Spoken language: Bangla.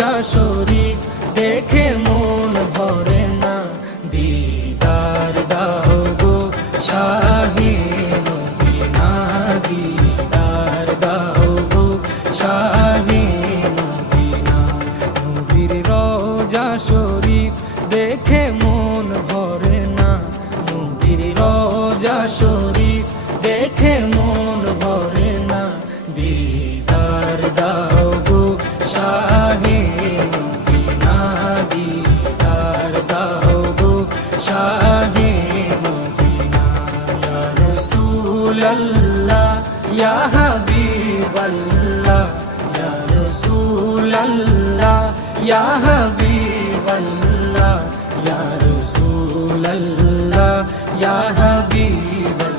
রোজা শরীফ দেখে মন ভরে না, দিদার দাও গো শাহে মদিনা, দিদার দাও গো শাহে মদিনা। নবীর রোজা শরীফ দেখে মন ভরে না, নবীর রোজা শরীফ দেখে মন ভরে না, দিদার দাও গো শাহে মদিনা, দিদার দাও গো শাহে মদিনা। ইয়া রাসূলাল্লাহ ইয়া হাবিবাল্লাহ, ইয়া রাসূলাল্লাহ ইয়া হাবিবাল্লাহ, ইয়া রাসূলাল্লাহ ইয়া হাবিবাল্লাহ।